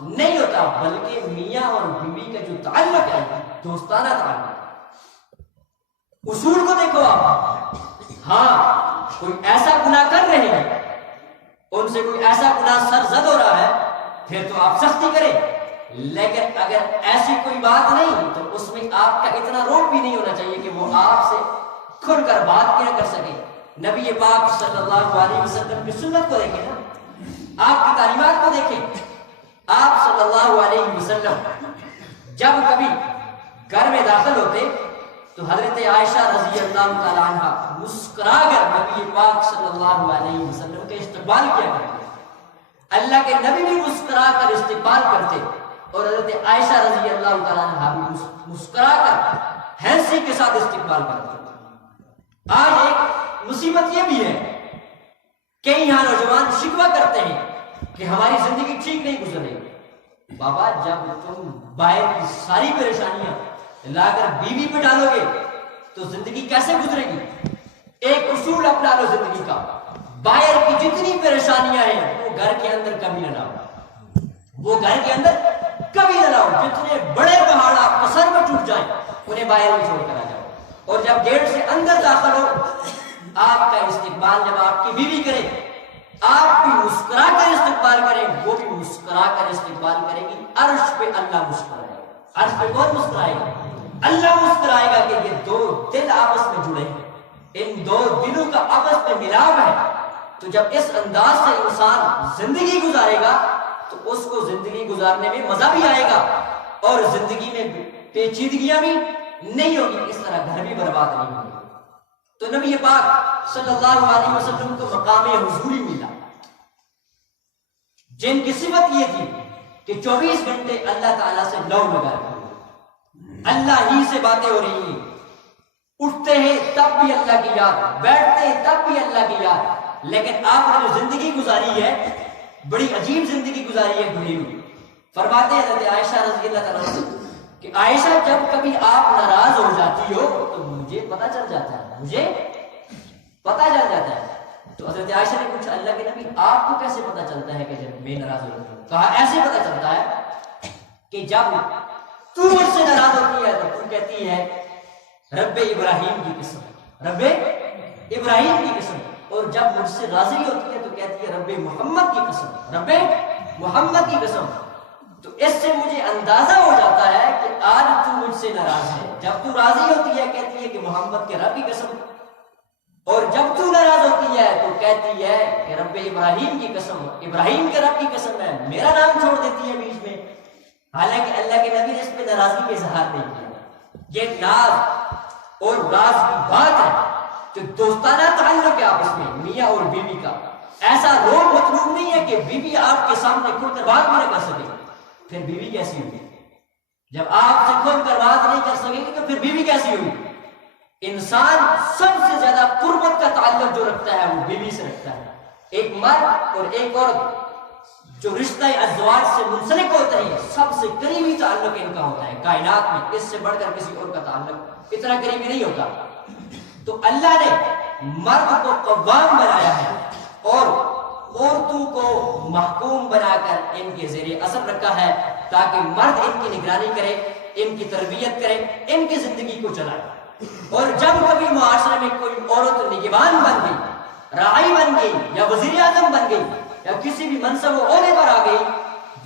نہیں ہوتا، بلکہ میاں اور بیوی کا جو تعلق ہے دوستانہ تعلق، اصول کو دیکھو آپ. ہاں کوئی ایسا گناہ کر رہے ہیں، ان سے کوئی ایسا گناہ سرزد ہو رہا ہے، پھر تو آپ سختی کریں. لیکن اگر ایسی کوئی بات نہیں تو اس میں آپ کا اتنا روب بھی نہیں ہونا چاہیے کہ وہ آپ سے کھل کر بات کیا کر سکے. نبی پاک صلی اللہ علیہ وسلم کی سنت کو دیکھیں نا، آپ کی تعلیمات کو دیکھیں. آپ صلی اللہ علیہ وسلم جب کبھی گھر میں داخل ہوتے تو حضرت عائشہ رضی اللہ تعالیٰ عنہ مسکرا کر نبی پاک صلی اللہ علیہ وسلم کے استقبال کیا کرتے. اللہ کے نبی بھی مسکرا کر استقبال کرتے اور حضرت عائشہ رضی اللہ تعالیٰ عنہ بھی مسکرا کر ہنسی کے ساتھ استقبال کرتے. آج ایک مصیبت یہ بھی ہے کہ یہاں نوجوان شکوہ کرتے ہیں کہ ہماری زندگی ٹھیک نہیں گزر رہی. بابا جب تم باہر کی ساری پریشانیاں لا کر بیوی پہ ڈالو گے تو زندگی کیسے گزرے گی؟ ایک اصول اپنا لو زندگی کا، باہر کی جتنی پریشانیاں ہیں وہ گھر کے اندر کبھی نہ لاؤ، وہ گھر کے اندر کبھی نہ لاؤ. جتنے بڑے پہاڑ آپ کے سر میں ٹوٹ جائیں انہیں باہر میں چھوڑ کر آ جاؤ. اور جب گیٹ سے اندر داخل ہو، آپ کا استقبال جب آپ کی بیوی کرے، آپ بھی مسکرا کر استقبال کریں، وہ بھی مسکرا کر استقبال کرے گی. عرش پہ اللہ مسکرائے گا. عرش پہ کون مسکرائے گا؟ اللہ مسکرائے گا کہ یہ دو دل آپس میں جڑے ہیں، ان دو دلوں کا آپس میں ملاپ ہے. تو جب اس انداز سے انسان زندگی گزارے گا تو اس کو زندگی گزارنے میں مزہ بھی آئے گا اور زندگی میں پیچیدگیاں بھی نہیں ہوگی. اس طرح گھر بھی برباد نہیں ہوگی. تو نبی پاک صلی اللہ علیہ وسلم کو مقام حضوری ملا، جن کی صفت یہ تھی کہ 24 گھنٹے اللہ تعالیٰ سے لو لگا رہے، اللہ ہی سے باتیں ہو رہی ہیں. اٹھتے ہیں تب بھی اللہ کی یاد، بیٹھتے ہیں تب بھی اللہ کی یاد. لیکن آپ نے جو زندگی گزاری ہے بڑی عجیب زندگی گزاری ہے گھریلو. فرماتے ہیں حضرت عائشہ رضی اللہ تعالیٰ عنہ کہ عائشہ جب کبھی آپ ناراض ہو جاتی ہو تو مجھے پتہ چل جاتا ہے، مجھے پتہ چل جاتا ہے. تو حضرت عائشہ نے پوچھا اللہ کے نبی آپ کو کیسے پتہ چلتا ہے کہ جب میں ناراض ہو جاتی ہوں؟ کہا ایسے پتہ چلتا ہے کہ جب تو مجھ سے ناراض ہوتی ہے تو تو کہتی ہے رب ابراہیم کی قسم، رب ابراہیم کی قسم، اور جب مجھ سے راضی ہوتی ہے تو کہتی ہے رب محمد کی قسم، رب محمد کی قسم. تو اس سے مجھے اندازہ ہو جاتا ہے کہ آج تو مجھ سے ناراض ہے. جب تو راضی ہوتی ہے کہتی ہے کہ محمد کے رب کی قسم، اور جب تو ناراض ہوتی ہے تو کہتی ہے کہ رب ابراہیم کی قسم، ابراہیم کے رب کی قسم ہے، میرا نام چھوڑ دیتی ہے بیچ میں. حالانکہ اللہ کے نبی نے اس پہ ناراضگی کا اظہار نہیں کیا. یہ ناز اور راز کی بات ہے کہ دوستانہ تعلق ہے آپس میں میاں اور بیوی کا. ایسا روب مطلوب نہیں ہے کہ بیوی آپ کے سامنے کھل کر بات بھی نہ کر سکے. پھر بیوی کیسی ہوگی؟ جب آپ سے کھل کر بات نہیں کر سکے گی تو پھر بیوی کیسی ہوگی؟ انسان سب سے زیادہ قربت کا تعلق جو رکھتا ہے وہ بیوی سے رکھتا ہے. ایک مرد اور ایک عورت جو رشتہ ازواج سے منسلک ہوتے ہیں سب سے قریبی تعلق ان کا ہوتا ہے کائنات میں. اس سے بڑھ کر کسی اور کا تعلق اتنا قریبی نہیں ہوتا. تو اللہ نے مرد کو قوام بنایا ہے اور عورتوں کو محکوم بنا کر ان کے زیر اثر رکھا ہے تاکہ مرد ان کی نگرانی کرے، ان کی تربیت کرے، ان کی زندگی کو چلائے. اور جب کبھی معاشرے میں کوئی عورت نگہبان بن گئی، راعی بن گئی یا وزیر اعظم بن گئی یا کسی بھی منصب و عہدے پر آ گئی،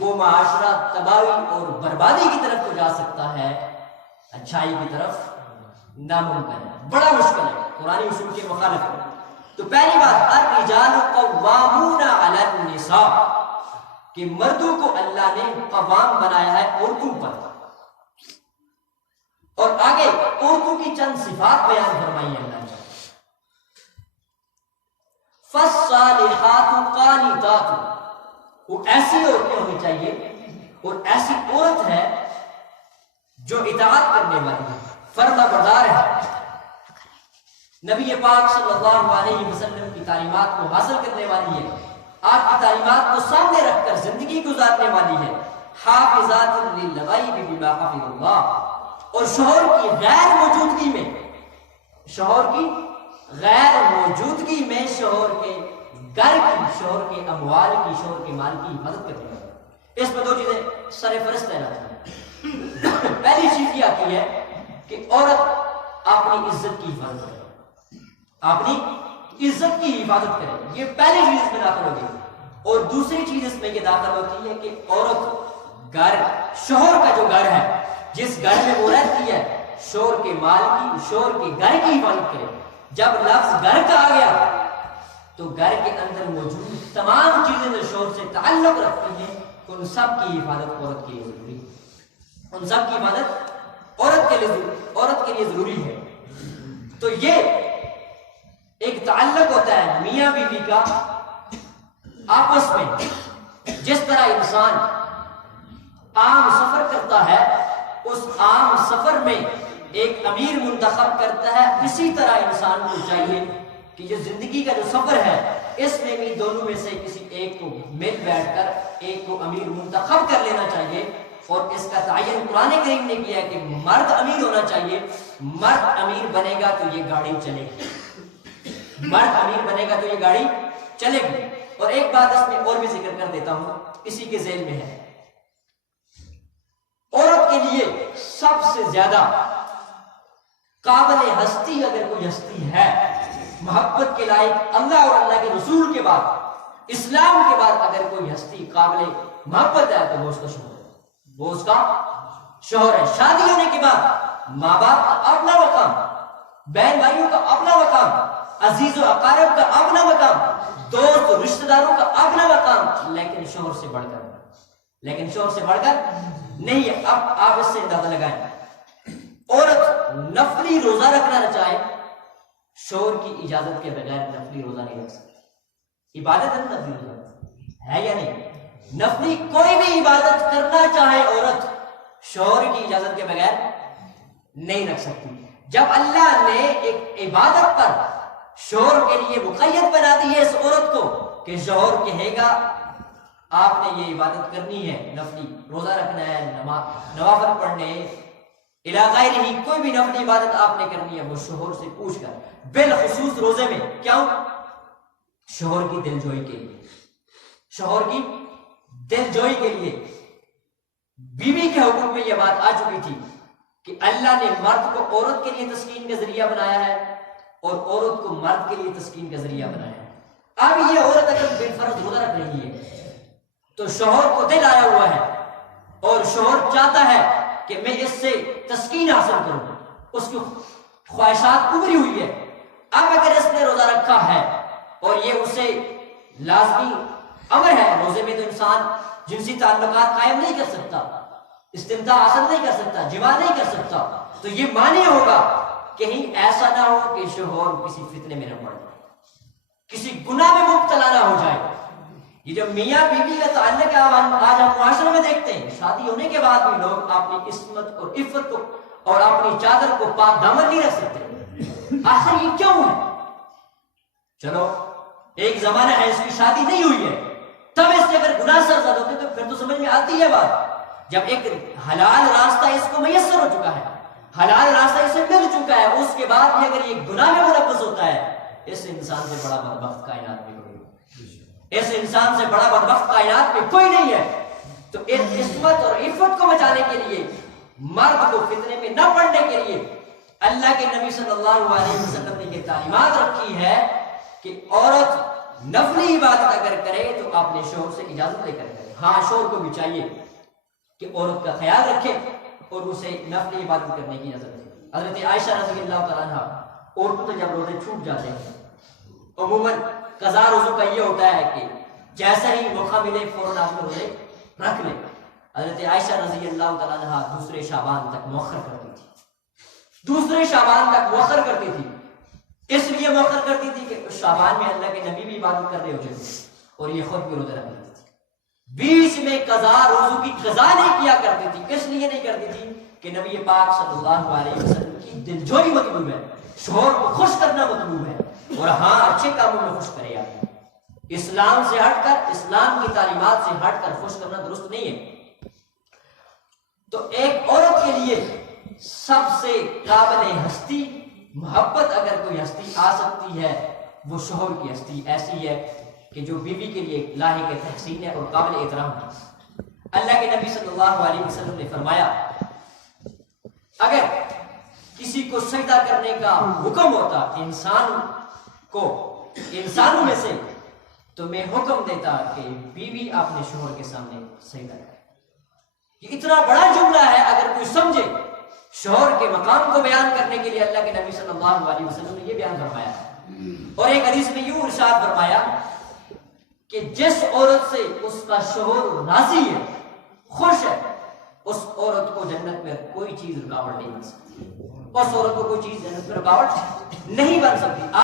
وہ معاشرہ تباہی اور بربادی کی طرف کو جا سکتا ہے، اچھائی کی طرف ناممکن ہے، بڑا مشکل ہے، قرآنی اصول کے مخالف ہے. تو پہلی بات الرجال قوامون علی النساء کہ مردوں کو اللہ نے قوام بنایا ہے عورتوں پر. اور آگے عورتوں کی چند صفات بیان فرمائی ہے اللہ نے. فالصالحات قانتات، وہ ایسی عورتیں ہونی چاہیے اور ایسی عورت ہے جو اطاعت کرنے والی ہے، فرما بردار ہے، نبی پاک صلی اللہ علیہ وسلم کی تعلیمات کو حاصل کرنے والی ہے، آپ کی تعلیمات کو سامنے رکھ کر زندگی گزارنے والی ہے. حافظات للغیب بما حفظ اللہ، اور شوہر کی غیر موجودگی میں، شوہر کی غیر موجودگی میں شوہر کے گھر کی، شوہر کے اموال کی، شوہر کے مال کی حفاظت کرنے والی. اس میں دو چیزیں سر فہرست لینا چاہیے. پہلی چیز یہ آتی ہے کہ عورت اپنی عزت کی حفاظت کرے, اپنی عزت کی حفاظت کرے, یہ پہلی چیز اس میں داخل ہوگی. اور دوسری چیز اس میں یہ داخل ہوتی ہے کہ عورت گھر, شوہر کا جو گھر ہے, جس گھر میں وہ رہتی ہے, شوہر کے مال کی, شوہر کے گھر کی حفاظت کرے. جب لفظ گھر کا آ گیا تو گھر کے اندر موجود تمام چیزیں جو شوہر سے تعلق رکھتی ہیں ان سب کی حفاظت عورت کے لیے ضروری ہے, ان سب کی حفاظت عورت کے لیے ضروری ہے. تو یہ ایک تعلق ہوتا ہے میاں بیوی کا آپس میں. جس طرح انسان عام سفر کرتا ہے, اس عام سفر میں ایک امیر منتخب کرتا ہے, اسی طرح انسان کو چاہیے کہ جو زندگی کا جو سفر ہے اس میں بھی دونوں میں سے کسی ایک کو مل بیٹھ کر ایک کو امیر منتخب کر لینا چاہیے. اور اس کا تعین قرآن کریم نے کیا ہے کہ مرد امیر ہونا چاہیے. مرد امیر بنے گا تو یہ گاڑی چلے گی, مرد امیر بنے گا تو یہ گاڑی چلے گی. اور ایک بات اس میں اور بھی ذکر کر دیتا ہوں, اسی کے ذیل میں ہے. عورت کے لیے سب سے زیادہ قابل ہستی اگر کوئی ہستی ہے, محبت کے لائق اللہ اور اللہ کے رسول کے بعد, اسلام کے بعد اگر کوئی ہستی قابل محبت ہے تو وہ اس کا شوہر ہے, وہ اس کا شوہر ہے. شادی ہونے کے بعد ماں باپ کا اپنا مقام, بہن بھائیوں کا اپنا مقام, عزیز و اقارب کا اپنا مقام, دوست و رشتہ داروں کا اپنا مقام, لیکن شوہر سے بڑھ کر نہیں ہے. اب آپ اس سے اندازہ لگائیں, عورت نفلی روزہ رکھنا نہ چاہے, شوہر کی اجازت کے بغیر نفلی روزہ نہیں رکھ سکتی. عبادت ہے نفلی روزہ ہے یا نہیں؟ نفلی کوئی بھی عبادت کرنا چاہے عورت شوہر کی اجازت کے بغیر نہیں رکھ سکتی. جب اللہ نے ایک عبادت پر شوہر کے لیے مقید بنا دی ہے اس عورت کو کہ شوہر کہے گا آپ نے یہ عبادت کرنی ہے, نفلی روزہ رکھنا ہے, نوافل پڑھنے, علاقائی نہیں کوئی بھی نفلی عبادت آپ نے کرنی ہے, وہ شوہر سے پوچھ کر, بالخصوص روزے میں. کیوں؟ شوہر کی دل جوئی کے لیے, شوہر کی دل جوئی کے لیے. بیوی کے حکم میں یہ بات آ چکی تھی کہ اللہ نے مرد کو عورت کے لیے تسکین کا ذریعہ بنایا ہے اور عورت کو مرد کے لیے تسکین کا ذریعہ بنایا ہے. اب یہ عورت اگر بالفرض روزہ رکھ رہی ہے تو شوہر کو دل آیا ہوا ہے اور شوہر چاہتا ہے کہ میں اس سے تسکین حاصل کروں, اس کی خواہشات ابری ہوئی ہے. اب اگر اس نے روزہ رکھا ہے اور یہ اسے لازمی امر ہے, روزے میں تو انسان جنسی تعلقات قائم نہیں کر سکتا, استمتاع حاصل نہیں کر سکتا, جماع نہیں کر سکتا, تو یہ معنی ہوگا کہیں ایسا نہ ہو کہ شوہر کسی فتنے میں نہ پڑ جائے, کسی گناہ میں مبتلا نہ ہو جائے. یہ جو میاں بیوی کا تعلق ہے آج ہم معاشرے میں دیکھتے ہیں, شادی ہونے کے بعد بھی لوگ اپنی عصمت اور عفت کو اور اپنی چادر کو پاک دامن نہیں رکھ سکتے. آخر یہ کیوں ہے؟ چلو ایک زمانہ ہے اس کی شادی نہیں ہوئی ہے, تب اس سے اگر گناہ سرزد ہوتے تو پھر تو سمجھ میں آتی ہے بات. جب ایک حلال راستہ اس کو میسر ہو چکا ہے, حلال راستہ اسے مل چکا ہے, اس کے بعد بھی اگر یہ گناہ میں ملوث ہوتا ہے, اس انسان سے بڑا بدبخت کائنات میں کوئی نہیں, اس انسان سے بڑا بدبخت کائنات میں کوئی نہیں ہے. تو عصمت اور عفت کو بچانے کے لیے, مرد کو فتنے میں نہ پڑنے کے لیے اللہ کے نبی صلی اللہ علیہ وسلم نے یہ تعلیمات رکھی ہے کہ عورت نفلی عبادت اگر کرے تو اپنے شوہر سے اجازت لے کر کرے. ہاں شوہر کو بھی چاہیے کہ عورت کا خیال رکھے اور اسے نفلی عبادت کرنے کی اجازت دے. حضرت عائشہ رضی اللہ تعالیٰ عنہ, عورتوں سے جب روزے چھوٹ جاتے ہیں, عموماً قضا روزوں کا یہ ہوتا ہے کہ جیسا ہی موقع ملے فوراً آپ روزے رکھ لیں. حضرت عائشہ رضی اللہ تعالیٰ عنہ دوسرے شعبان تک مؤخر کرتی تھی, دوسرے شعبان تک مؤخر کرتی تھی. اس لیے مؤخر کرتی تھی کہ اس شعبان میں اللہ کے نبی بھی عبادت کر رہے ہوتے تھے اور یہ خود بھی روزے رکھ لیتی تھی. بیچ میں قضا روزوں کی قضا نہیں کیا کرتی تھی. اس لیے نہیں کرتی تھی کہ نبی پاک صلی اللہ علیہ وسلم کی دلجوئی مطلوب ہے, شوہر کو خوش کرنا مطلوب ہے, اور ہاں اچھے کاموں میں خوش کرے. آپ اسلام سے ہٹ کر, اسلام کی تعلیمات سے ہٹ کر خوش کرنا درست نہیں ہے. تو ایک عورت کے لیے سب سے قابل ہستی محبت اگر کوئی ہستی آ سکتی ہے وہ شوہر کی ہستی ایسی ہے کہ جو بیوی کے لیے لاحق تحسین ہے اور قابل احترام ہے. اللہ کے نبی صلی اللہ علیہ وسلم نے فرمایا اگر کسی کو سجدہ کرنے کا حکم ہوتا انسانوں میں سے تو میں حکم دیتا کہ بیوی اپنے شوہر کے سامنے سجدہ کرے. یہ اتنا بڑا جملہ ہے، اگر کوئی سمجھے شوہر کے مقام کو بیان کرنے کے لیے اللہ کے نبی صلی اللہ علیہ وسلم نے یہ بیان فرمایا. اور ایک حدیث میں یوں ارشاد فرمایا کہ جس عورت سے اس کا شوہر راضی ہے، خوش ہے، اس عورت کو جنت میں کوئی چیز رکاوٹ نہیں بن سکتی. اس عورت کو کوئی چیز جنت میں رکاوٹ نہیں بن سکتی.